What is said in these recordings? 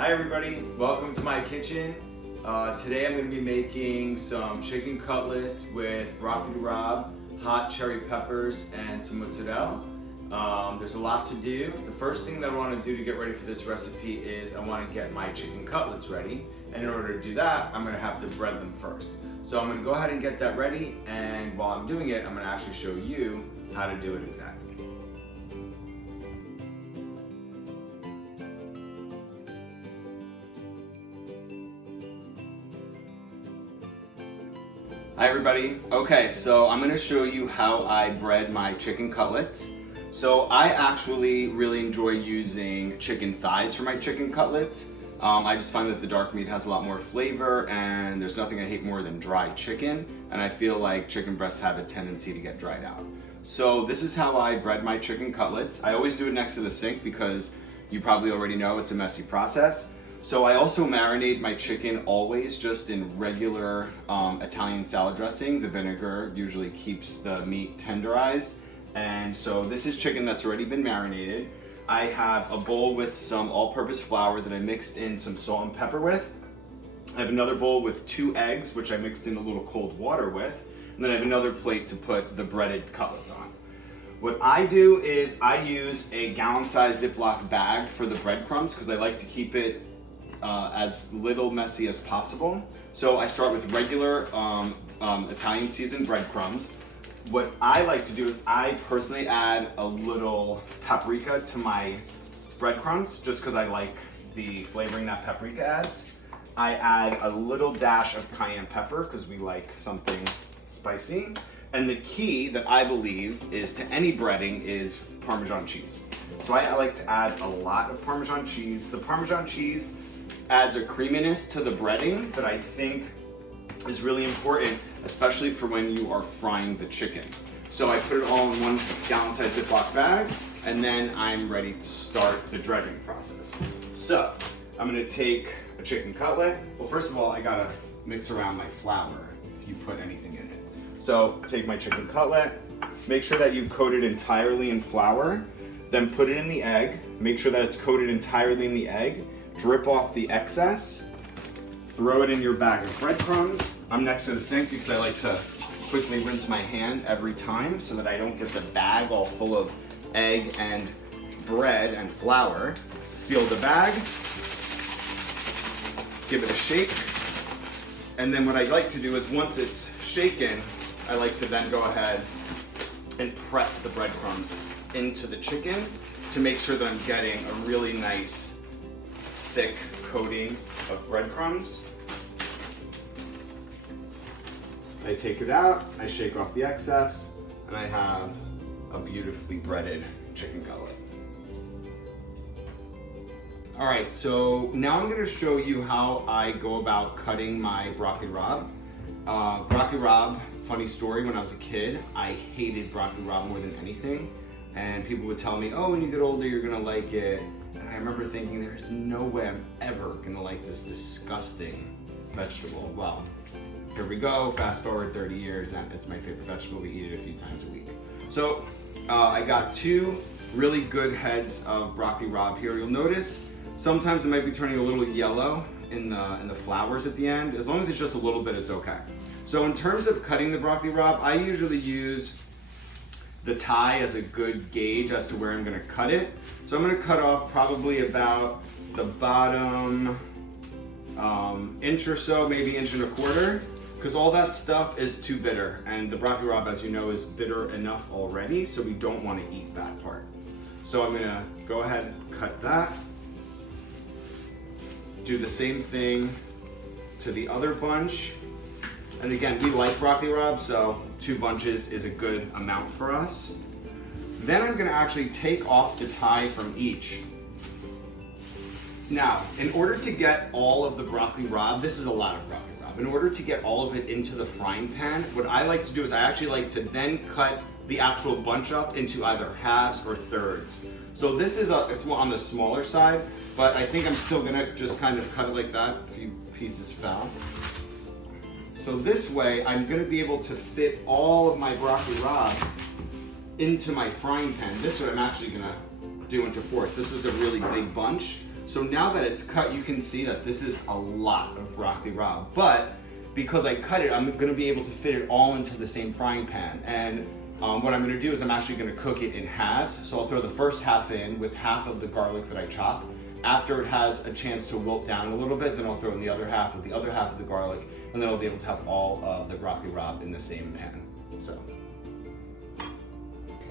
Hi everybody, welcome to my kitchen. Today I'm going to be making some chicken cutlets with broccoli rabe, hot cherry peppers, and some mozzarella. There's a lot to do. The first thing that I want to do to get ready for this recipe is I want to get my chicken cutlets ready. And in order to do that, I'm going to have to bread them first. So I'm going to go ahead and get that ready, and while I'm doing it, I'm going to actually show you how to do it exactly. Hi everybody. Okay, so I'm going to show you how I bread my chicken cutlets. So I actually really enjoy using chicken thighs for my chicken cutlets. I just find that the dark meat has a lot more flavor, and there's nothing I hate more than dry chicken, and I feel like chicken breasts have a tendency to get dried out. So this is how I bread my chicken cutlets. I always do it next to the sink because you probably already know it's a messy process. So I also marinate my chicken always just in regular Italian salad dressing. The vinegar usually keeps the meat tenderized. And so this is chicken that's already been marinated. I have a bowl with some all-purpose flour that I mixed in some salt and pepper with. I have another bowl with 2 eggs, which I mixed in a little cold water with. And then I have another plate to put the breaded cutlets on. What I do is I use a gallon-sized Ziploc bag for the breadcrumbs because I like to keep it as little messy as possible. So I start with regular Italian seasoned breadcrumbs. What I like to do is I personally add a little paprika to my breadcrumbs just because I like the flavoring that paprika adds. I add a little dash of cayenne pepper because we like something spicy. And the key that I believe is to any breading is Parmesan cheese. So I like to add a lot of Parmesan cheese. The Parmesan cheese adds a creaminess to the breading that I think is really important, especially for when you are frying the chicken. So I put it all in one gallon-sized Ziploc bag, and then I'm ready to start the dredging process. So I'm gonna take a chicken cutlet. Well, first of all, I gotta mix around my flour if you put anything in it. So take my chicken cutlet, make sure that you coat it entirely in flour, then put it in the egg, make sure that it's coated entirely in the egg, drip off the excess, throw it in your bag of breadcrumbs. I'm next to the sink because I like to quickly rinse my hand every time so that I don't get the bag all full of egg and bread and flour. Seal the bag, give it a shake, and then what I like to do is once it's shaken, I like to then go ahead and press the breadcrumbs into the chicken to make sure that I'm getting a really nice thick coating of breadcrumbs. I take it out, I shake off the excess, and I have a beautifully breaded chicken cutlet. All right, so now I'm gonna show you how I go about cutting my broccoli rabe. Broccoli rabe, funny story, when I was a kid, I hated broccoli rabe more than anything. And people would tell me, oh, when you get older, you're gonna like it. And I remember thinking, there's no way I'm ever gonna like this disgusting vegetable. Well, here we go, fast forward 30 years, and it's my favorite vegetable. We eat it a few times a week. So I got 2 really good heads of broccoli rabe here. You'll notice sometimes it might be turning a little yellow in the flowers at the end. As long as it's just a little bit, it's okay. So in terms of cutting the broccoli rabe, I usually use the tie as a good gauge as to where I'm gonna cut it. So I'm gonna cut off probably about the bottom inch or so, maybe 1.25 inches, because all that stuff is too bitter. And the broccoli rabe, as you know, is bitter enough already, so we don't wanna eat that part. So I'm gonna go ahead and cut that. Do the same thing to the other bunch. And again, we like broccoli rabe, so 2 bunches is a good amount for us. Then I'm gonna actually take off the tie from each. Now, in order to get all of the broccoli rabe, this is a lot of broccoli rabe. In order to get all of it into the frying pan, what I like to do is I actually like to then cut the actual bunch up into either halves or thirds. So this is on the smaller side, but I think I'm still gonna just kind of cut it like that. A few pieces fell. So this way, I'm gonna be able to fit all of my broccoli rabe into my frying pan. This is what I'm actually gonna do into fourths. This was a really big bunch. So now that it's cut, you can see that this is a lot of broccoli rabe. But because I cut it, I'm gonna be able to fit it all into the same frying pan. And what I'm gonna do is I'm actually gonna cook it in halves. So I'll throw the first half in with half of the garlic that I chopped. After it has a chance to wilt down a little bit, then I'll throw in the other half with the other half of the garlic, and then I'll be able to have all of the broccoli rabe in the same pan. So.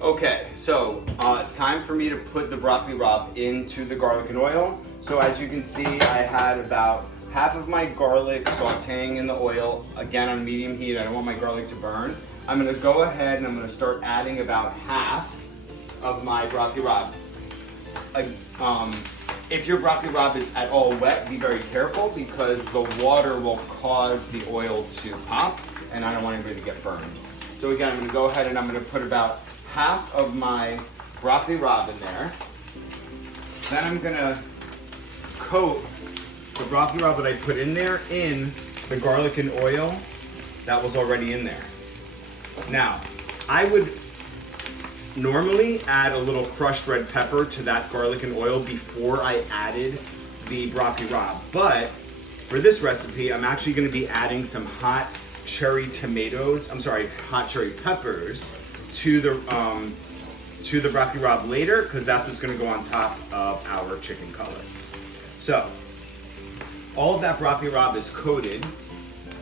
Okay, so it's time for me to put the broccoli rabe into the garlic and oil. So as you can see, I had about half of my garlic sauteing in the oil, again on medium heat. I don't want my garlic to burn. I'm gonna go ahead and I'm gonna start adding about half of my broccoli rabe. If your broccoli rabe is at all wet, be very careful because the water will cause the oil to pop and I don't want anybody to get burned. So again, I'm gonna go ahead and I'm gonna put about half of my broccoli rabe in there. Then I'm gonna coat the broccoli rabe that I put in there in the garlic and oil that was already in there. Now, I would normally add a little crushed red pepper to that garlic and oil before I added the broccoli rabe. But for this recipe, I'm actually gonna be adding some hot cherry peppers to the broccoli rabe later, because that's what's going to go on top of our chicken cutlets. So all of that broccoli rabe is coated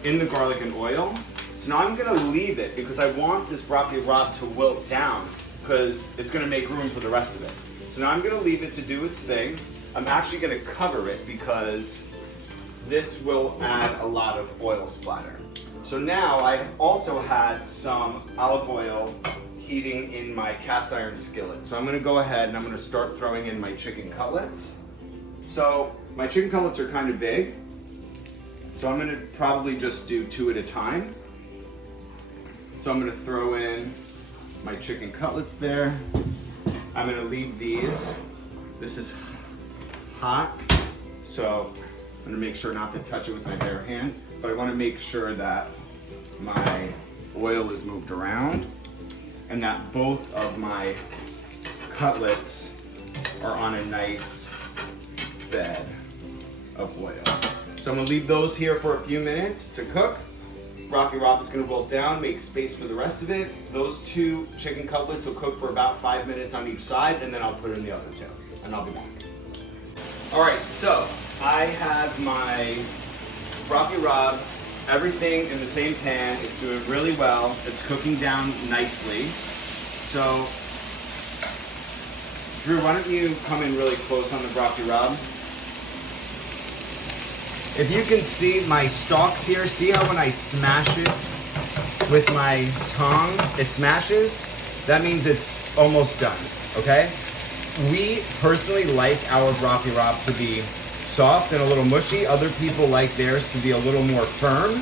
in the garlic and oil. So now I'm going to leave it because I want this broccoli rabe to wilt down because it's going to make room for the rest of it. So now I'm going to leave it to do its thing. I'm actually going to cover it because this will add a lot of oil splatter. So now I also had some olive oil heating in my cast iron skillet. So I'm gonna go ahead and I'm gonna start throwing in my chicken cutlets. So my chicken cutlets are kind of big. So I'm gonna probably just do 2 at a time. So I'm gonna throw in my chicken cutlets there. I'm gonna leave these. This is hot, so I'm gonna make sure not to touch it with my bare hand, but I wanna make sure that my oil is moved around and that both of my cutlets are on a nice bed of oil. So I'm gonna leave those here for a few minutes to cook. Broccoli rabe is gonna wilt down, make space for the rest of it. Those 2 chicken cutlets will cook for about 5 minutes on each side, and then I'll put in the other 2, and I'll be back. All right, so I have my broccoli rabe, everything in the same pan. It's doing really well. It's cooking down nicely. So, Drew, why don't you come in really close on the broccoli rabe? If you can see my stalks here, see how when I smash it with my tongue, it smashes? That means it's almost done, okay? We personally like our broccoli rabe to be soft and a little mushy. Other people like theirs to be a little more firm.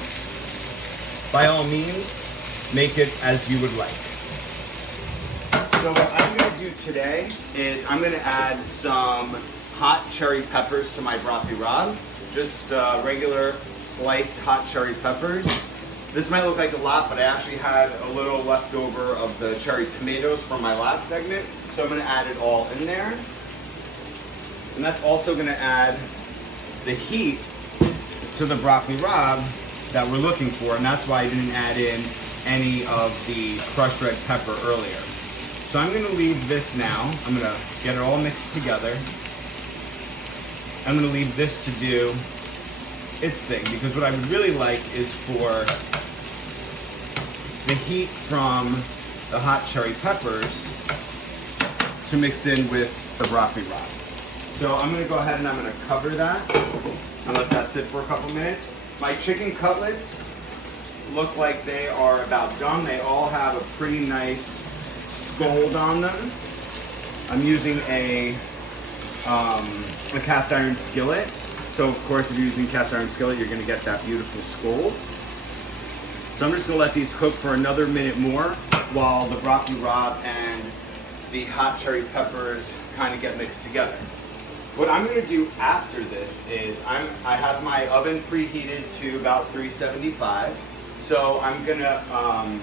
By all means, make it as you would like. So what I'm going to do today is I'm going to add some hot cherry peppers to my broccoli rabe. Just regular sliced hot cherry peppers. This might look like a lot, but I actually had a little left over of the cherry tomatoes from my last segment. So I'm going to add it all in there. And that's also going to add the heat to the broccoli rabe that we're looking for, and that's why I didn't add in any of the crushed red pepper earlier. So I'm gonna leave this now. I'm gonna get it all mixed together. I'm gonna leave this to do its thing, because what I would really like is for the heat from the hot cherry peppers to mix in with the broccoli rabe. So I'm gonna go ahead and I'm gonna cover that and let that sit for a couple minutes. My chicken cutlets look like they are about done. They all have a pretty nice scold on them. I'm using a cast iron skillet. So of course, if you're using cast iron skillet, you're gonna get that beautiful scold. So I'm just gonna let these cook for another minute more while the broccoli rabe and the hot cherry peppers kind of get mixed together. What I'm going to do after this is I have my oven preheated to about 375. So I'm going to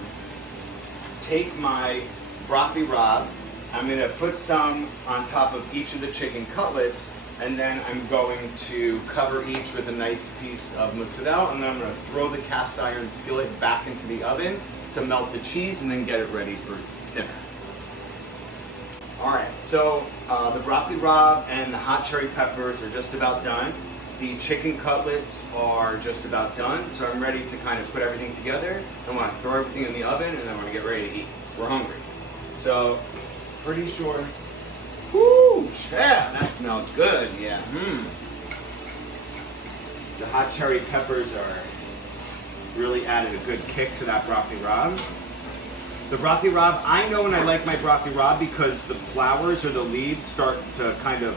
take my broccoli rabe. I'm going to put some on top of each of the chicken cutlets, And then I'm going to cover each with a nice piece of mozzarella, and then I'm going to throw the cast iron skillet back into the oven to melt the cheese and then get it ready for dinner. All right, so the broccoli rabe and the hot cherry peppers are just about done. The chicken cutlets are just about done, so I'm ready to kind of put everything together. I want to throw everything in the oven, and then I want to get ready to eat. We're hungry. So, pretty sure. Woo, yeah, that smells good, yeah. The hot cherry peppers are really added a good kick to that broccoli rabe. The broccoli rabe, I know when I like my broccoli rabe because the flowers or the leaves start to kind of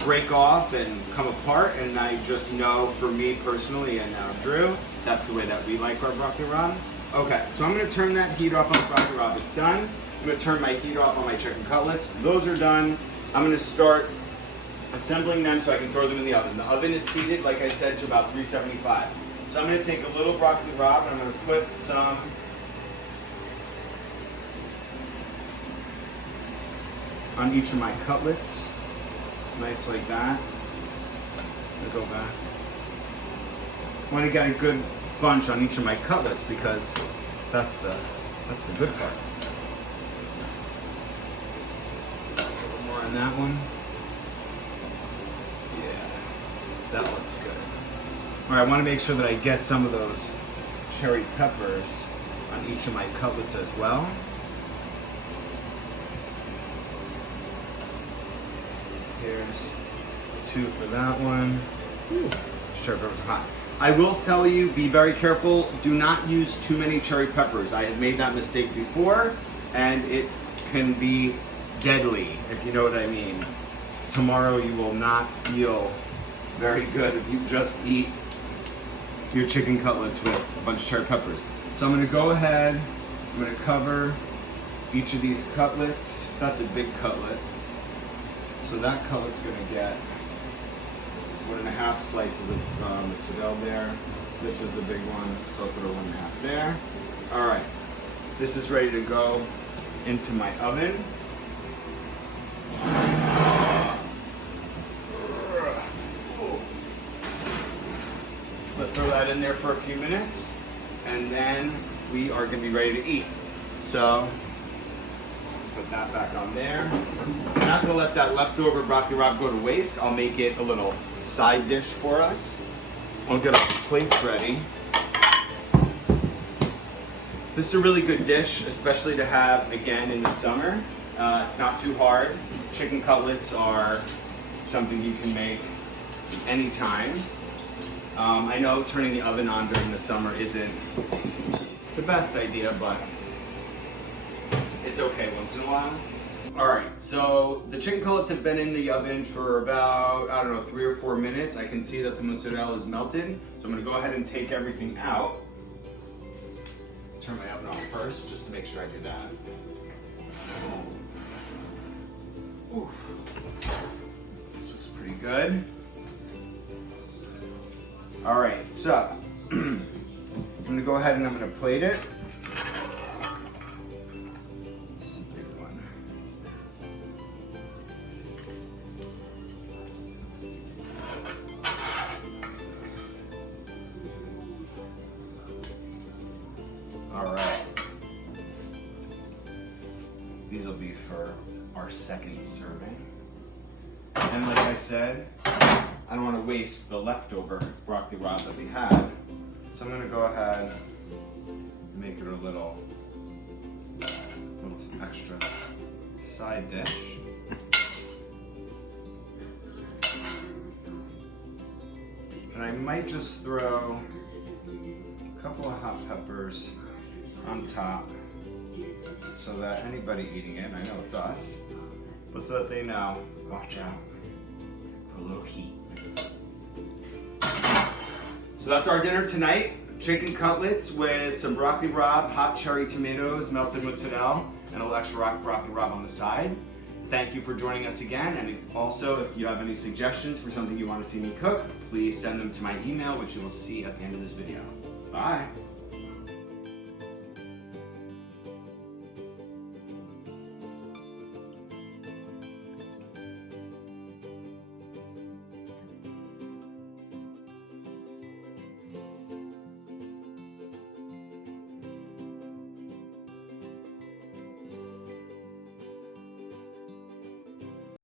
break off and come apart, and I just know for me personally and Drew, that's the way that we like our broccoli rabe. Okay, so I'm going to turn that heat off on the broccoli rabe. It's done. I'm going to turn my heat off on my chicken cutlets. Those are done. I'm going to start assembling them so I can throw them in the oven. The oven is heated, like I said, to about 375. So I'm going to take a little broccoli rabe and I'm going to put some on each of my cutlets. Nice like that. I'm going to go back. I want to get a good bunch on each of my cutlets because that's the good part. A little more on that one. Yeah, that looks good. All right, I want to make sure that I get some of those cherry peppers on each of my cutlets as well. Here's 2 for that one. Ooh, cherry peppers are hot. I will tell you, be very careful. Do not use too many cherry peppers. I have made that mistake before, and it can be deadly, if you know what I mean. Tomorrow you will not feel very good if you just eat your chicken cutlets with a bunch of cherry peppers. So I'm going to go ahead, I'm going to cover each of these cutlets. That's a big cutlet. So that cutlet's going to get 1.5 slices of mozzarella there. This was a big one, so I'll put a 1.5 there. All right, this is ready to go into my oven. Let's throw that in there for a few minutes, and then we are going to be ready to eat. So put that back on there. I'm not going to let that leftover broccoli rabe go to waste. I'll make it a little side dish for us. I'll get our plates ready. This is a really good dish, especially to have again in the summer. It's not too hard. Chicken cutlets are something you can make anytime. I know turning the oven on during the summer isn't the best idea, but it's okay once in a while. All right, so the chicken cutlets have been in the oven for about, I don't know, 3 or 4 minutes. I can see that the mozzarella is melted, so I'm gonna go ahead and take everything out. Turn my oven on first, just to make sure I do that. Ooh. This looks pretty good. All right, so I'm gonna go ahead and I'm gonna plate it. This is a big one. All right. These will be for our second serving. And like I said, I don't want to waste the leftover broccoli rabe that we had. So I'm going to go ahead and make it a little extra side dish. And I might just throw a couple of hot peppers on top so that anybody eating it, I know it's us, but so that they know, watch out for a little heat. So that's our dinner tonight. Chicken cutlets with some broccoli rabe, hot cherry tomatoes, melted mozzarella, and a little extra broccoli rabe on the side. Thank you for joining us again. And also, if you have any suggestions for something you want to see me cook, please send them to my email, which you will see at the end of this video. Bye.